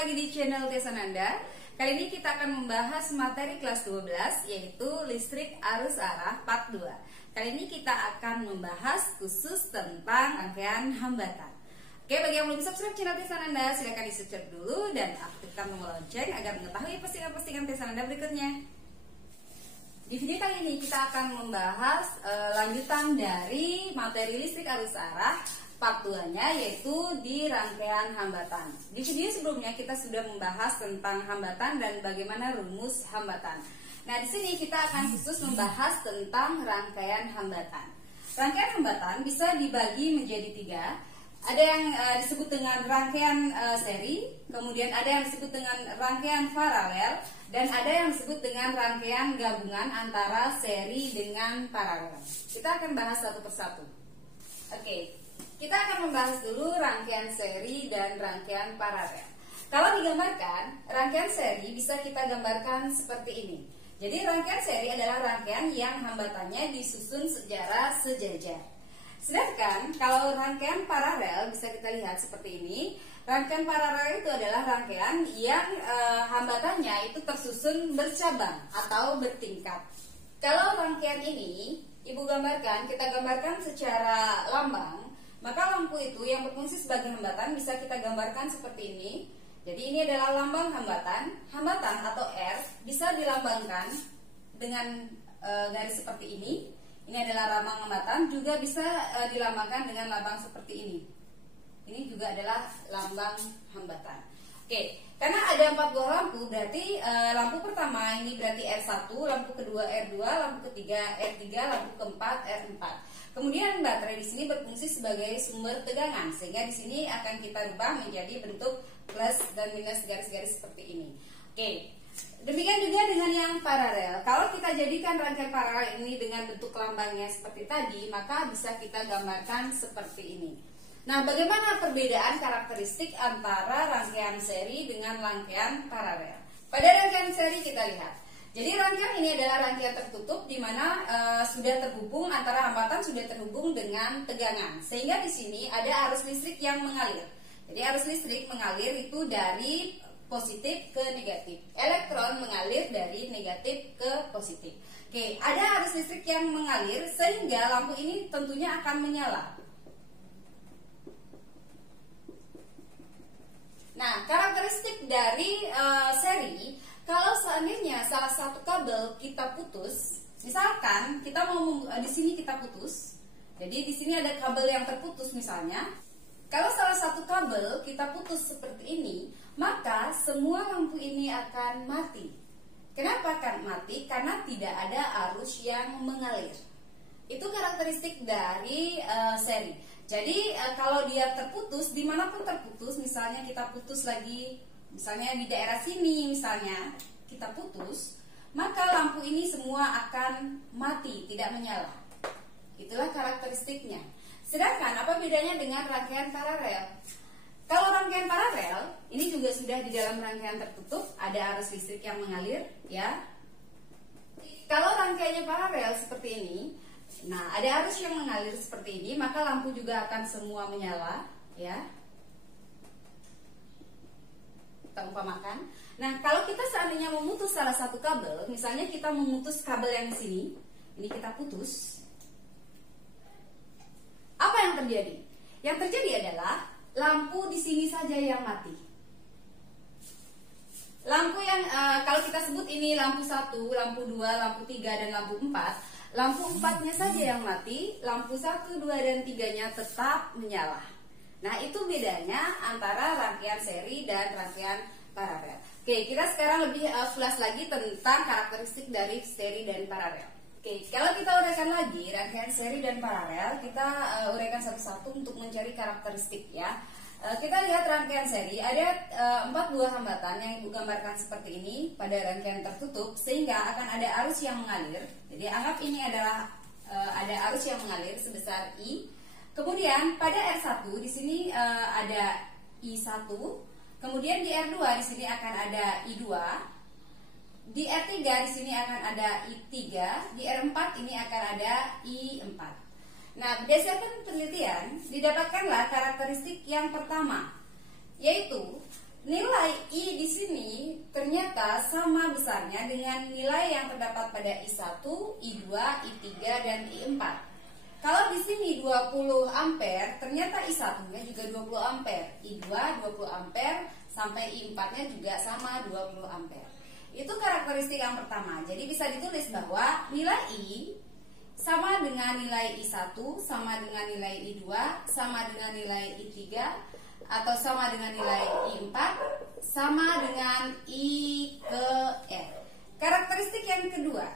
lagi di channel Tesananda. Kali ini kita akan membahas materi kelas 12 yaitu listrik arus arah part 2. Kali ini kita akan membahas khusus tentang rangkaian hambatan. Oke, bagi yang belum subscribe channel Tesananda, silakan di-subscribe dulu dan aktifkan tombol lonceng agar mengetahui postingan-postingan Tesananda berikutnya. Di video kali ini kita akan membahas lanjutan dari materi listrik arus arah part 2-nya, yaitu di rangkaian hambatan. Di video sebelumnya kita sudah membahas tentang hambatan dan bagaimana rumus hambatan. Nah, di sini kita akan khusus membahas tentang rangkaian hambatan. Rangkaian hambatan bisa dibagi menjadi 3. Ada yang disebut dengan rangkaian seri, kemudian ada yang disebut dengan rangkaian paralel, dan ada yang disebut dengan rangkaian gabungan antara seri dengan paralel. Kita akan bahas satu persatu. Oke. Kita akan membahas dulu rangkaian seri dan rangkaian paralel. Kalau digambarkan, rangkaian seri bisa kita gambarkan seperti ini. Jadi rangkaian seri adalah rangkaian yang hambatannya disusun secara sejajar. Sedangkan kalau rangkaian paralel bisa kita lihat seperti ini. Rangkaian paralel itu adalah rangkaian yang hambatannya itu tersusun bercabang atau bertingkat. Kalau rangkaian ini, Ibu gambarkan, kita gambarkan secara lambang. Maka lampu itu yang berfungsi sebagai hambatan bisa kita gambarkan seperti ini. Jadi ini adalah lambang hambatan. Hambatan atau R bisa dilambangkan dengan garis seperti ini. Ini adalah lambang hambatan, juga bisa dilambangkan dengan lambang seperti ini. Ini juga adalah lambang hambatan. Oke, karena ada 4 buah lampu, berarti lampu pertama ini berarti R1, lampu kedua R2, lampu ketiga R3, lampu keempat R4. Kemudian baterai di sini berfungsi sebagai sumber tegangan, sehingga di sini akan kita rubah menjadi bentuk plus dan minus garis-garis seperti ini. Oke, demikian juga dengan yang paralel. Kalau kita jadikan rangkaian paralel ini dengan bentuk lambangnya seperti tadi, maka bisa kita gambarkan seperti ini. Nah, bagaimana perbedaan karakteristik antara rangkaian seri dengan rangkaian paralel? Pada rangkaian seri kita lihat. Jadi rangkaian ini adalah rangkaian tertutup di mana sudah terhubung antara hambatan sudah terhubung dengan tegangan. Sehingga di sini ada arus listrik yang mengalir. Jadi arus listrik mengalir itu dari positif ke negatif. Elektron mengalir dari negatif ke positif. Oke, ada arus listrik yang mengalir sehingga lampu ini tentunya akan menyala. Nah, karakteristik dari seri, kalau seandainya salah satu kabel kita putus, misalkan kita mau di sini kita putus, jadi di sini ada kabel yang terputus misalnya. Kalau salah satu kabel kita putus seperti ini, maka semua lampu ini akan mati. Kenapa akan mati? Karena tidak ada arus yang mengalir. Itu karakteristik dari seri. Jadi kalau dia terputus, dimanapun terputus, misalnya kita putus lagi, misalnya di daerah sini misalnya kita putus, maka lampu ini semua akan mati, tidak menyala. Itulah karakteristiknya. Sedangkan apa bedanya dengan rangkaian paralel? Kalau rangkaian paralel, ini juga sudah di dalam rangkaian tertutup, ada arus listrik yang mengalir, ya. Kalau rangkaiannya paralel seperti ini, nah ada arus yang mengalir seperti ini, maka lampu juga akan semua menyala, ya. Kita umpamakan. Nah, kalau kita seandainya memutus salah satu kabel, misalnya kita memutus kabel yang di sini, ini kita putus. Apa yang terjadi? Yang terjadi adalah lampu di sini saja yang mati. Lampu yang kalau kita sebut ini lampu 1, lampu 2, lampu 3 dan lampu 4. Lampu 4-nya saja yang mati, lampu 1, 2 dan 3-nya tetap menyala. Nah, itu bedanya antara rangkaian seri dan rangkaian paralel. Oke, kita sekarang lebih flash lagi tentang karakteristik dari seri dan paralel. Oke, kalau kita uraikan lagi rangkaian seri dan paralel, kita uraikan satu-satu untuk mencari karakteristik, ya. Kita lihat rangkaian seri, ada 4 buah hambatan yang Ibu gambarkan seperti ini pada rangkaian tertutup, sehingga akan ada arus yang mengalir. Jadi anggap ini adalah ada arus yang mengalir sebesar I. Kemudian pada R1 di sini ada I1. Kemudian di R2 di sini akan ada I2. Di R3 di sini akan ada I3. Di R4 ini akan ada I4. Nah, berdasarkan penelitian, didapatkanlah karakteristik yang pertama, yaitu nilai I besarnya dengan nilai yang terdapat pada I1, I2, I3, dan I4. Kalau di sini 20 ampere, ternyata I1-nya juga 20 ampere, I2 20 ampere, sampai I4-nya juga sama 20 ampere. Itu karakteristik yang pertama. Jadi bisa ditulis bahwa nilai I sama dengan nilai I1, sama dengan nilai I2, sama dengan nilai I3, atau sama dengan nilai I4, sama dengan I ke R. Karakteristik yang kedua,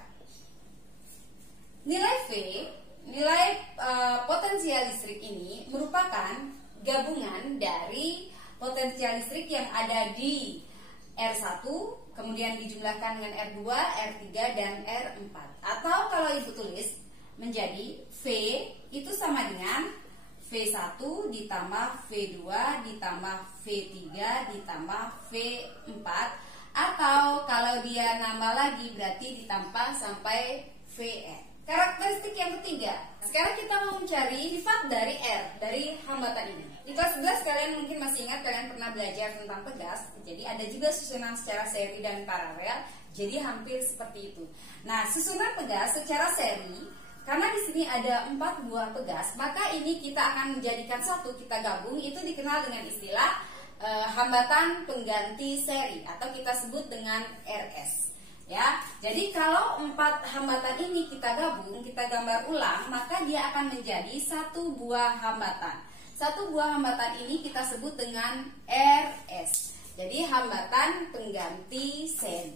nilai V, nilai potensial listrik ini merupakan gabungan dari potensial listrik yang ada di R1, kemudian dijumlahkan dengan R2, R3, dan R4. Atau kalau ibu tulis menjadi V itu sama dengan V1 ditambah V2 ditambah V3 ditambah V4. Atau kalau dia nambah lagi berarti ditambah sampai Vn. Karakteristik yang ketiga, sekarang kita mau mencari sifat dari R, dari hambatan ini. Di kelas 11 kalian mungkin masih ingat, kalian pernah belajar tentang pegas. Jadi ada juga susunan secara seri dan paralel. Jadi hampir seperti itu. Nah, susunan pegas secara seri, karena di sini ada 4 buah pegas, maka ini kita akan menjadikan satu, kita gabung. Itu dikenal dengan istilah hambatan pengganti seri, atau kita sebut dengan RS. Ya, jadi kalau 4 hambatan ini kita gabung, kita gambar ulang, maka dia akan menjadi satu buah hambatan. Satu buah hambatan ini kita sebut dengan RS. Jadi hambatan pengganti seri.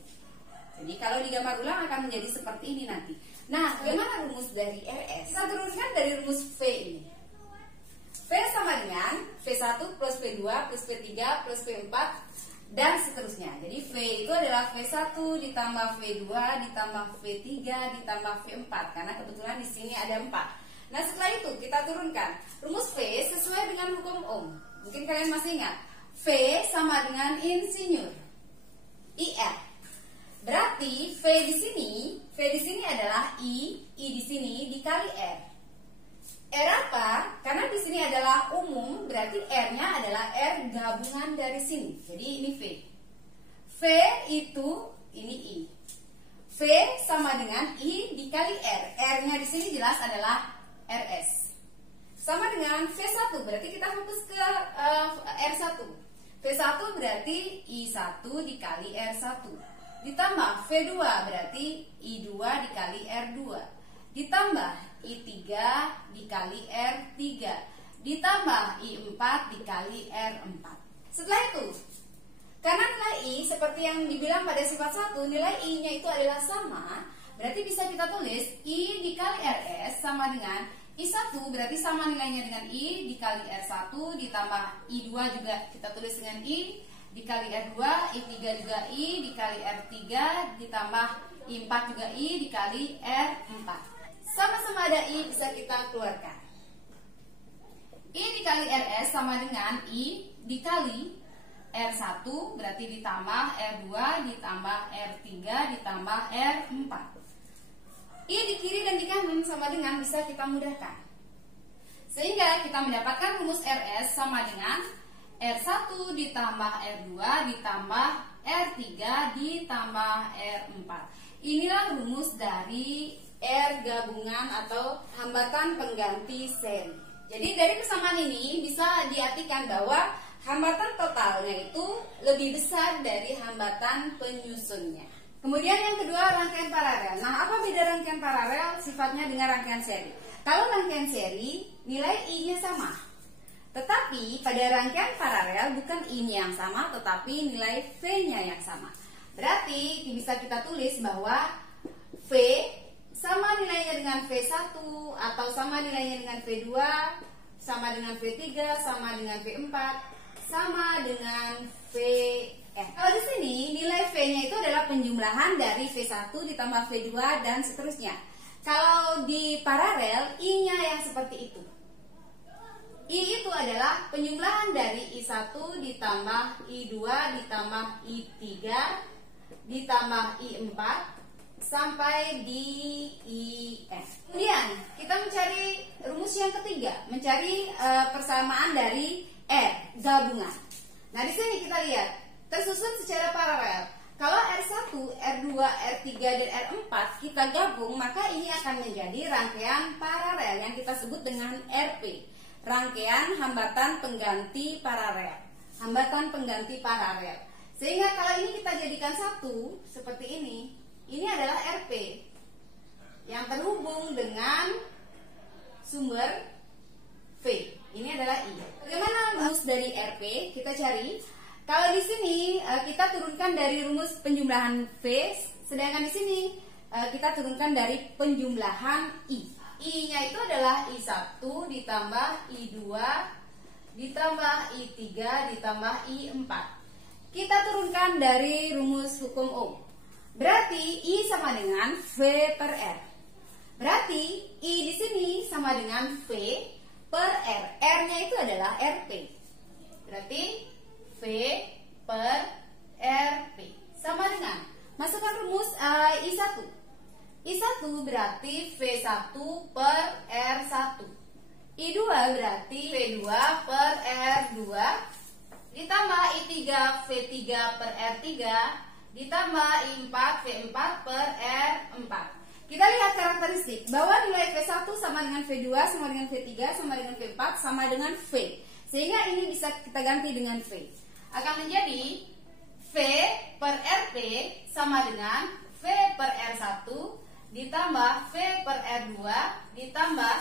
Jadi kalau digambar ulang akan menjadi seperti ini nanti. Nah, bagaimana rumus dari RS? Kita turunkan dari rumus V ini. V sama dengan V1 plus V2 plus V3 plus V4 dan seterusnya. Jadi V itu adalah V1 ditambah V2 ditambah V3 ditambah V4, karena kebetulan di sini ada 4. Nah, setelah itu kita turunkan rumus V sesuai dengan hukum Ohm. Mungkin kalian masih ingat, V sama dengan insinyur IR. Berarti V di sini adalah I di sini dikali R. R apa? Karena di sini adalah umum, berarti R-nya adalah R gabungan dari sini. Jadi ini V. V itu ini I. V sama dengan I dikali R. R-nya di sini jelas adalah RS. Sama dengan V1, berarti kita fokus ke R1. V1 berarti I1 dikali R1. Ditambah V2 berarti I2 dikali R2. Ditambah I3 dikali R3. Ditambah I4 dikali R4. Setelah itu, karena nilai I seperti yang dibilang pada sifat 1, nilai I-nya itu adalah sama, berarti bisa kita tulis I dikali RS sama dengan I1 berarti sama nilainya dengan I dikali R1, ditambah I2 juga kita tulis dengan I dikali R2, I3 juga I dikali R3, ditambah I4 juga I dikali R4. Sama-sama ada I bisa kita keluarkan. I dikali RS sama dengan I dikali R1 berarti ditambah R2 ditambah R3 ditambah R4. I di kiri dan di kanan sama dengan bisa kita mudahkan. Sehingga kita mendapatkan rumus RS sama dengan R1 ditambah R2 ditambah R3 ditambah R4. Inilah rumus dari R gabungan atau hambatan pengganti seri. Jadi dari persamaan ini bisa diartikan bahwa hambatan totalnya itu lebih besar dari hambatan penyusunnya. Kemudian yang kedua, rangkaian paralel. Nah, apa beda rangkaian paralel sifatnya dengan rangkaian seri? Kalau rangkaian seri, nilai I-nya sama. Tetapi pada rangkaian paralel bukan I-nya yang sama, tetapi nilai V-nya yang sama. Berarti bisa kita tulis bahwa V sama nilainya dengan V1 atau sama nilainya dengan V2, sama dengan V3, sama dengan V4, sama dengan Vn. Kalau di sini nilai V-nya itu adalah penjumlahan dari V1 ditambah V2 dan seterusnya. Kalau di paralel I-nya yang seperti itu. I itu adalah penjumlahan dari I1 ditambah I2 ditambah I3 ditambah I4 sampai di IN. Kemudian kita mencari rumus yang ketiga, mencari persamaan dari R gabungan. Nah, di sini kita lihat tersusun secara paralel. Kalau R1, R2, R3, dan R4 kita gabung, maka ini akan menjadi rangkaian paralel yang kita sebut dengan RP. Rangkaian hambatan pengganti paralel. Hambatan pengganti paralel. Sehingga kalau ini kita jadikan satu, seperti ini adalah RP yang terhubung dengan sumber V. Ini adalah I. Bagaimana rumus dari RP? Kita cari. Kalau di sini kita turunkan dari rumus penjumlahan V, sedangkan di sini kita turunkan dari penjumlahan I. I-nya itu adalah I1 ditambah I2 ditambah I3 ditambah I4. Kita turunkan dari rumus hukum Ohm. Berarti I sama dengan V per R. Berarti I di sini sama dengan V per R. R-nya itu adalah RP. Berarti V per RP sama dengan, masukkan rumus I1. I1 berarti V1 per R1. I2 berarti V2 per R2 ditambah I3 V3 per R3 ditambah I4 V4 per R4. Kita lihat karakteristik bahwa nilai V1 sama dengan V2 sama dengan V3 sama dengan V4 sama dengan V. Sehingga ini bisa kita ganti dengan V. Akan menjadi V per RP sama dengan V per R1 ditambah V per R2 ditambah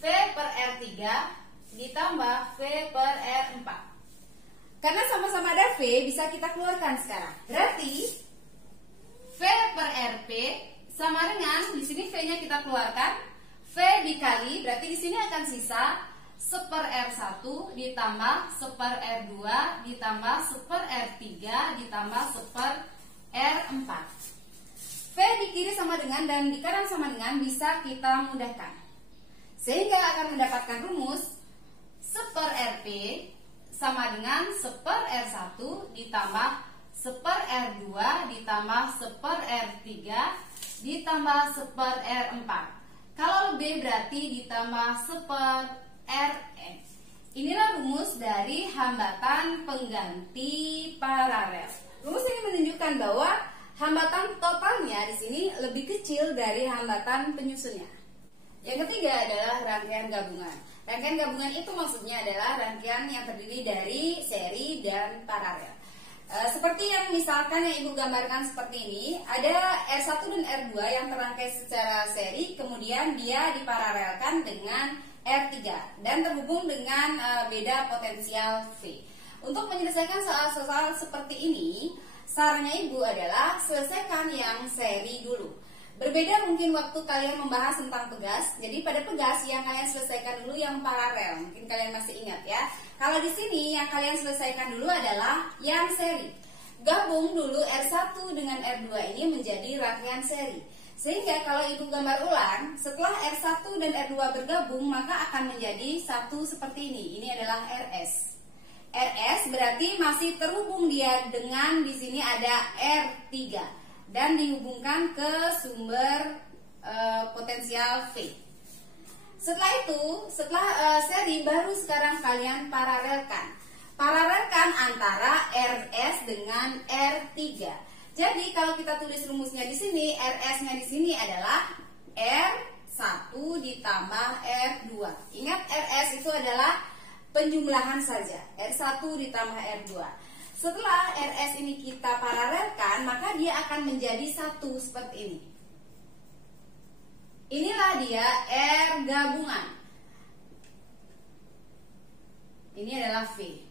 V per R3 ditambah V per R4. Karena sama-sama ada V, bisa kita keluarkan sekarang. Berarti V per RP sama dengan, di sini V-nya kita keluarkan, V dikali, berarti di sini akan sisa seper R1 ditambah seper R2 ditambah seper R3 ditambah seper R4. V di kiri sama dengan dan di kanan sama dengan bisa kita mudahkan. Sehingga akan mendapatkan rumus seper RP sama dengan seper R1 ditambah seper R2 ditambah seper R3 ditambah seper R4. Kalau lebih berarti ditambah seper Rn. Inilah rumus dari hambatan pengganti paralel. Rumus ini menunjukkan bahwa hambatan totalnya di sini lebih kecil dari hambatan penyusunnya. Yang ketiga adalah rangkaian gabungan. Rangkaian gabungan itu maksudnya adalah rangkaian yang terdiri dari seri dan paralel. Seperti yang misalkan yang Ibu gambarkan seperti ini, ada R1 dan R2 yang terangkai secara seri, kemudian dia diparalelkan dengan R3 dan terhubung dengan beda potensial V. Untuk menyelesaikan soal-soal seperti ini, sarannya Ibu adalah selesaikan yang seri dulu. Berbeda mungkin waktu kalian membahas tentang pegas. Jadi pada pegas yang kalian selesaikan dulu yang paralel. Mungkin kalian masih ingat ya. Kalau di sini yang kalian selesaikan dulu adalah yang seri. Gabung dulu R1 dengan R2 ini menjadi rangkaian seri. Sehingga kalau Ibu gambar ulang, setelah R1 dan R2 bergabung maka akan menjadi satu seperti ini. Ini adalah RS. RS berarti masih terhubung dia dengan di sini ada R3. Dan dihubungkan ke sumber potensial V. Setelah itu, setelah seri baru sekarang kalian paralelkan. Paralelkan antara RS dengan R3. Jadi kalau kita tulis rumusnya di sini, RS-nya di sini adalah R1 ditambah R2. Ingat RS itu adalah penjumlahan saja. R1 ditambah R2. Setelah RS ini kita paralelkan, maka dia akan menjadi satu seperti ini. Inilah dia R gabungan. Ini adalah V.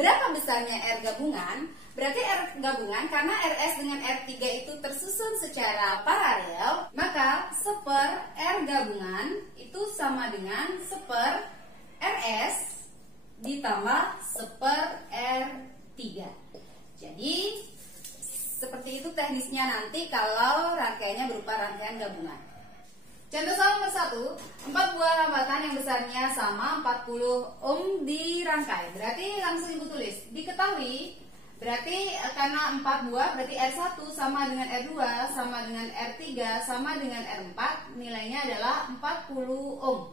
Berapa besarnya R gabungan? Berarti R gabungan karena RS dengan R3 itu tersusun secara paralel, maka seper R gabungan itu sama dengan seper RS ditambah seper R3. Jadi seperti itu teknisnya nanti kalau rangkaiannya berupa rangkaian gabungan. Contoh soal nomor 1, 4 buah hambatan yang besarnya sama 40 ohm dirangkai. Berarti langsung Ibu tulis. Diketahui berarti karena 4 buah berarti R1 sama dengan R2 sama dengan R3 sama dengan R4, nilainya adalah 40 ohm.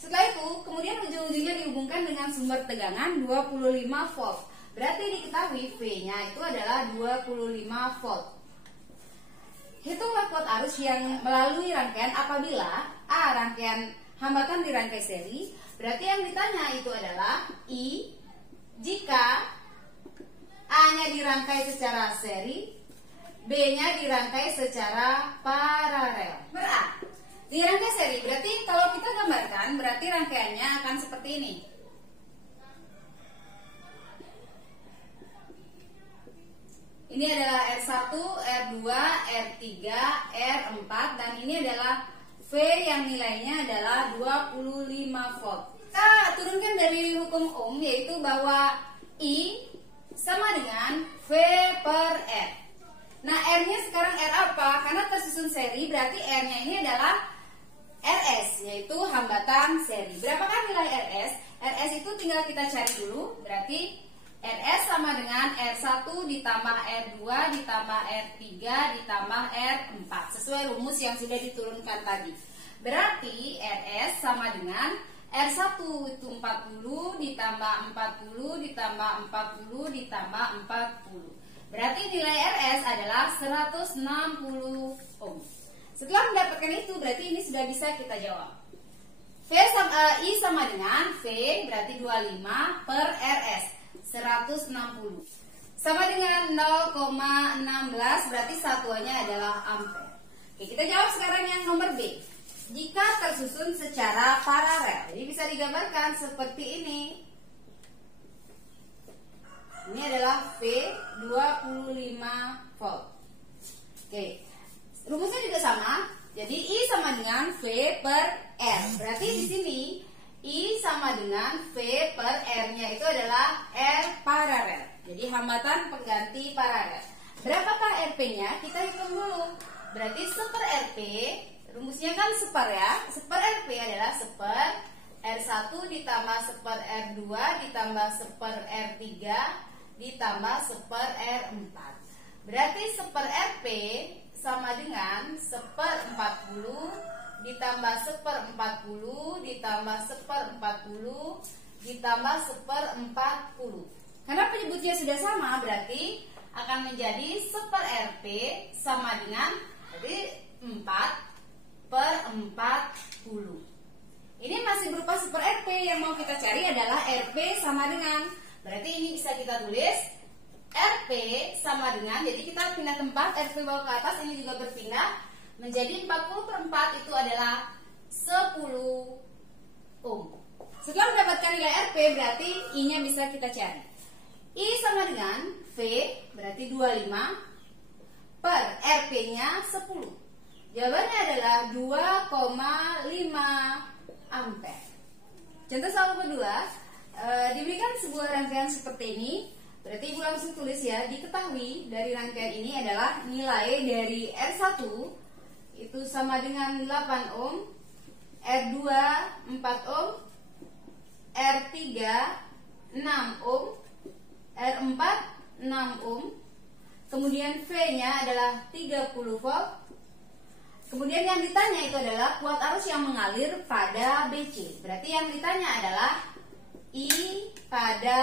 Setelah itu, kemudian ujung-ujungnya dihubungkan dengan sumber tegangan 25 volt. Berarti diketahui V-nya itu adalah 25 volt. Hitunglah kuat arus yang melalui rangkaian apabila A. Rangkaian hambatan dirangkai seri. Berarti yang ditanya itu adalah I. Jika A-nya dirangkai secara seri, B-nya dirangkai secara paralel. Berarti dirangkai seri, berarti kalau kita gambarkan, berarti rangkaiannya akan seperti ini. Ini adalah R1, R2, R3, R4, dan ini adalah V yang nilainya adalah 25 volt. Kita turunkan dari hukum Ohm, yaitu bahwa I sama dengan V per R. Nah, R-nya sekarang R apa? Karena tersusun seri, berarti R-nya ini adalah RS, yaitu hambatan seri. Berapakah nilai RS? RS itu tinggal kita cari dulu. Berarti RS sama dengan R1 ditambah R2 ditambah R3 ditambah R4, sesuai rumus yang sudah diturunkan tadi. Berarti RS sama dengan R1 itu 40 ditambah 40 ditambah 40 ditambah 40. Berarti nilai RS adalah 160 ohm. Setelah mendapatkan itu, berarti ini sudah bisa kita jawab. I sama dengan V, berarti 25 per RS, 160. Sama dengan 0,16, berarti satuannya adalah ampere. Oke, kita jawab sekarang yang nomor B. Jika tersusun secara paralel, jadi bisa digambarkan seperti ini. Ini adalah V 25 volt. Oke, rumusnya juga sama. Jadi I sama dengan V per R. Berarti di sini I sama dengan V per R-nya itu adalah R paralel. Jadi hambatan pengganti paralel. Berapakah RP-nya? Kita hitung dulu. Berarti seper RP, rumusnya kan seper ya. Seper RP adalah seper R1 ditambah seper R2 ditambah seper R3 ditambah seper R4. Berarti seper RP sama dengan seper 40 ditambah seper 40 ditambah seper 40 ditambah seper 40. Karena penyebutnya sudah sama, berarti akan menjadi seper RP sama dengan berarti 4 per 40. Ini masih berupa seper RP, yang mau kita cari adalah RP sama dengan, berarti ini bisa kita tulis RP sama dengan, jadi kita pindah tempat, RP bawa ke atas, ini juga berpindah menjadi 40 per 4, itu adalah 10 ohm. Setelah mendapatkan nilai RP, berarti I-nya bisa kita cari. I sama dengan V, berarti 25 per RP-nya 10. Jawabannya adalah 2,5 ampere. Contoh soal kedua, diberikan sebuah rangkaian seperti ini. Berarti Ibu langsung tulis ya, diketahui dari rangkaian ini adalah nilai dari R1 itu sama dengan 8 ohm, R2 4 ohm, R3 6 ohm, R4 6 ohm. Kemudian V-nya adalah 30 volt. Kemudian yang ditanya itu adalah kuat arus yang mengalir pada BC. Berarti yang ditanya adalah I pada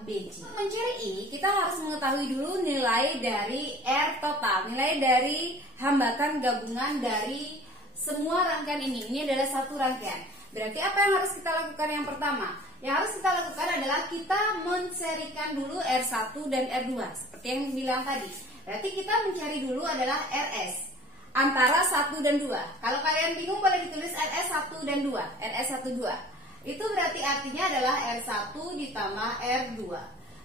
BC. Mencari I, kita harus mengetahui dulu nilai dari R total, nilai dari hambatan gabungan dari semua rangkaian ini. Ini adalah satu rangkaian. Berarti apa yang harus kita lakukan yang pertama? Yang harus kita lakukan adalah kita menserikan dulu R1 dan R2 seperti yang bilang tadi. Berarti kita mencari dulu adalah RS antara 1 dan 2. Kalau kalian bingung boleh ditulis RS 1 dan 2, RS 1 2. Itu berarti artinya adalah R1 ditambah R2.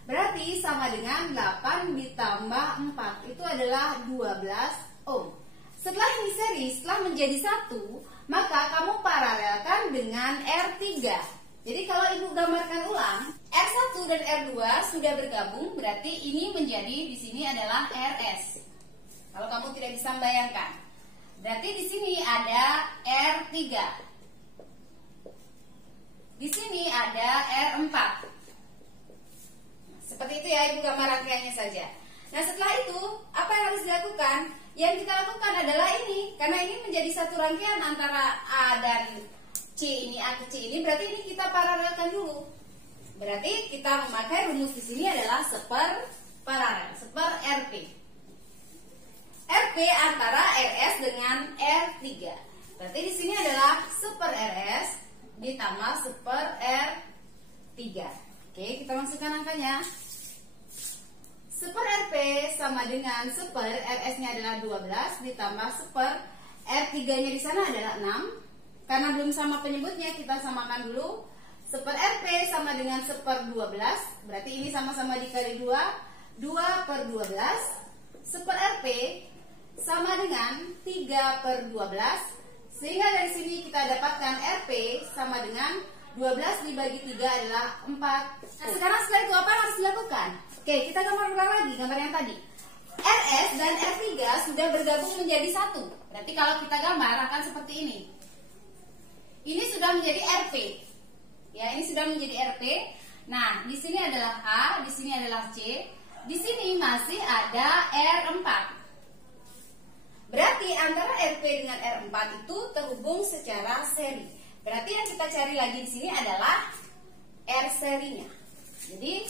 Berarti sama dengan 8 ditambah 4. Itu adalah 12 ohm. Setelah ini seri, setelah menjadi 1, maka kamu paralelkan dengan R3. Jadi kalau Ibu gambarkan ulang, R1 dan R2 sudah bergabung, berarti ini menjadi di sini adalah RS. Kalau kamu tidak bisa membayangkan. Berarti di sini ada R3. Di sini ada R4. Seperti itu ya Ibu, gambar rangkaiannya saja. Nah setelah itu apa yang harus dilakukan? Yang kita lakukan adalah ini, karena ini menjadi satu rangkaian antara A dan C ini, A ke C ini, berarti ini kita paralelkan dulu. Berarti kita memakai rumus di sini adalah seperparalel, RP. RP antara RS dengan R3. Berarti di sini adalah super RS ditambah super R3. Oke, kita masukkan angkanya. Super RP sama dengan super RS-nya adalah 12 ditambah super R3-nya di sana adalah 6. Karena belum sama penyebutnya, kita samakan dulu. Super RP sama dengan super 12, berarti ini sama-sama dikali 2, 2 per 12. Super RP sama dengan 3 per 12, sehingga dari sini kita dapatkan RP sama dengan 12 dibagi 3 adalah 4. Nah, sekarang setelah itu apa yang harus dilakukan? Oke, kita gambar ulang lagi, gambar yang tadi. RS dan R3 sudah bergabung menjadi satu. Berarti kalau kita gambar akan seperti ini. Ini sudah menjadi RP. Ya, ini sudah menjadi RP. Nah, di sini adalah A, di sini adalah C, di sini masih ada R4. Berarti antara RP dengan R4 itu terhubung secara seri. Berarti yang kita cari lagi di sini adalah R serinya. Jadi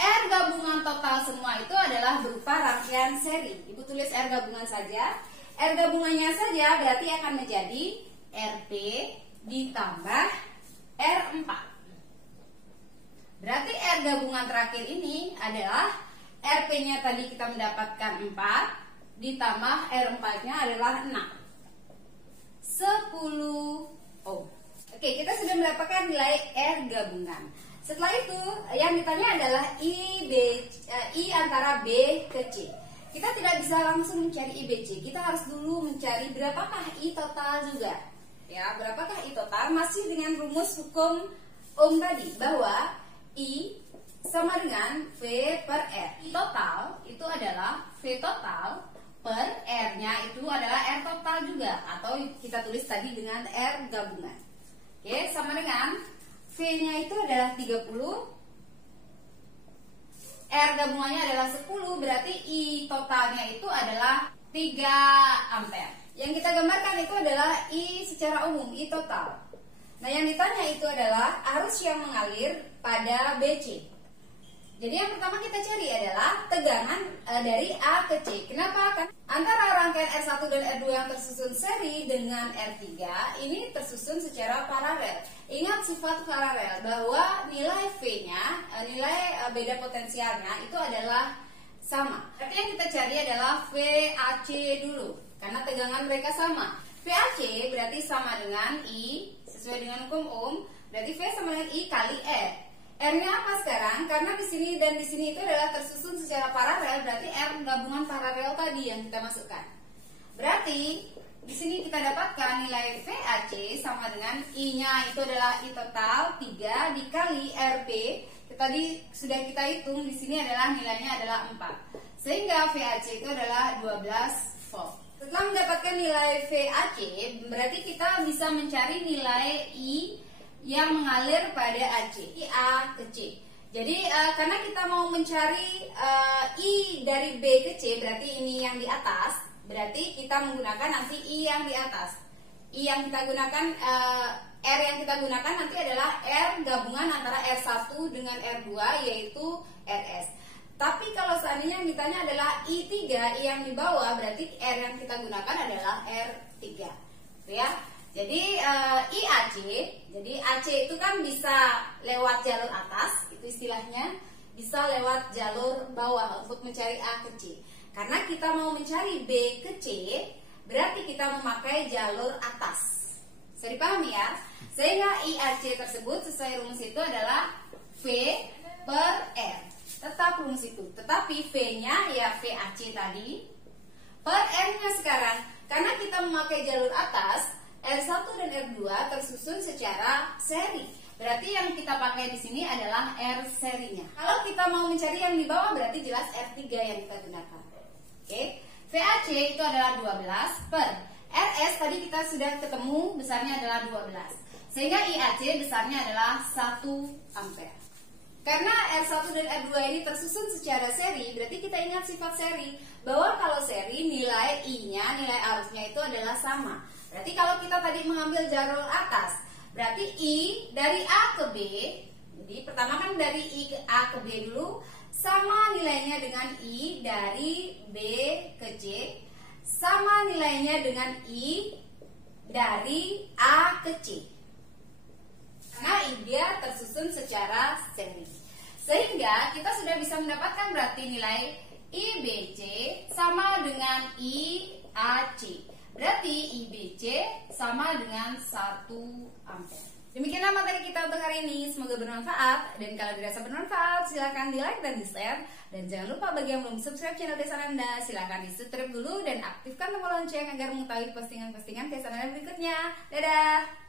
R gabungan total semua itu adalah berupa rangkaian seri. Ibu tulis R gabungan saja. R gabungannya saja berarti akan menjadi RP ditambah R4. Berarti R gabungan terakhir ini adalah RP-nya tadi kita mendapatkan 4 ditambah R4-nya adalah 6. 10 ohm. Oke, kita sudah mendapatkan nilai R gabungan. Setelah itu yang ditanya adalah I antara B ke C. Kita tidak bisa langsung mencari I, B, C. Kita harus dulu mencari berapakah I total juga. Ya, berapakah I total? Masih dengan rumus hukum Ohm tadi, bahwa I sama dengan V per R. I total itu adalah V total per R-nya itu adalah R total juga, atau kita tulis tadi dengan R gabungan. Oke, sama dengan V-nya itu adalah 30, R gabungannya adalah 10, berarti I totalnya itu adalah 3 ampere. Yang kita gambarkan itu adalah I secara umum, I total. Nah, yang ditanya itu adalah arus yang mengalir pada BC. Jadi yang pertama kita cari adalah tegangan dari A ke C. Kenapa? Kan antara rangkaian R1 dan R2 yang tersusun seri dengan R3 ini tersusun secara paralel. Ingat sifat paralel bahwa nilai V-nya, nilai beda potensialnya itu adalah sama. Tapi yang kita cari adalah VAC dulu, karena tegangan mereka sama. VAC berarti sama dengan I, sesuai dengan hukum Ohm, berarti V sama dengan I kali R. R-nya apa sekarang? Karena di sini dan di sini itu adalah tersusun secara paralel, berarti R gabungan paralel tadi yang kita masukkan. Berarti di sini kita dapatkan nilai VAC sama dengan I-nya itu adalah I total 3 dikali RP. Tadi sudah kita hitung, di sini adalah nilainya adalah 4. Sehingga VAC itu adalah 12 volt. Setelah mendapatkan nilai VAC, berarti kita bisa mencari nilai I yang mengalir pada AC, I A ke C. Jadi karena kita mau mencari I dari B ke C, berarti ini yang di atas, berarti kita menggunakan nanti I yang di atas. I yang kita gunakan, R yang kita gunakan nanti adalah R gabungan antara R1 dengan R2, yaitu RS. Tapi kalau seandainya yang ditanya adalah I3, I yang di bawah, berarti R yang kita gunakan adalah R3. Ya. Jadi IAC, jadi AC itu kan bisa lewat jalur atas, itu istilahnya, bisa lewat jalur bawah untuk mencari A ke C. Karena kita mau mencari B ke C, berarti kita memakai jalur atas. Bisa dipahami ya? Sehingga IAC tersebut sesuai rumus itu adalah V per R. Tetap rumus itu. Tetapi V-nya ya VAC tadi per R-nya sekarang. Karena kita memakai jalur atas, R1 dan R2 tersusun secara seri. Berarti yang kita pakai di sini adalah R serinya. Kalau kita mau mencari yang di bawah, berarti jelas R3 yang kita gunakan. Oke. VAC itu adalah 12 per RS tadi kita sudah ketemu besarnya adalah 12. Sehingga IAC besarnya adalah 1 ampere. Karena R1 dan R2 ini tersusun secara seri, berarti kita ingat sifat seri, bahwa kalau seri nilai I-nya, nilai arusnya itu adalah sama. Berarti kalau kita tadi mengambil jalur atas, berarti I dari A ke B, Jadi pertama kan dari I ke A ke B dulu, sama nilainya dengan I dari B ke C, sama nilainya dengan I dari A ke C. Karena dia tersusun secara seri. Sehingga kita sudah bisa mendapatkan berarti nilai IBC sama dengan IAC. Berarti IBC sama dengan 1 ampere. Demikianlah materi kita untuk hari ini. Semoga bermanfaat. Dan kalau dirasa bermanfaat, silahkan di like dan di share. Dan jangan lupa bagi yang belum subscribe channel Tes Ananda, silahkan di subscribe dulu dan aktifkan tombol lonceng agar mengetahui postingan-postingan Tes Ananda berikutnya. Dadah!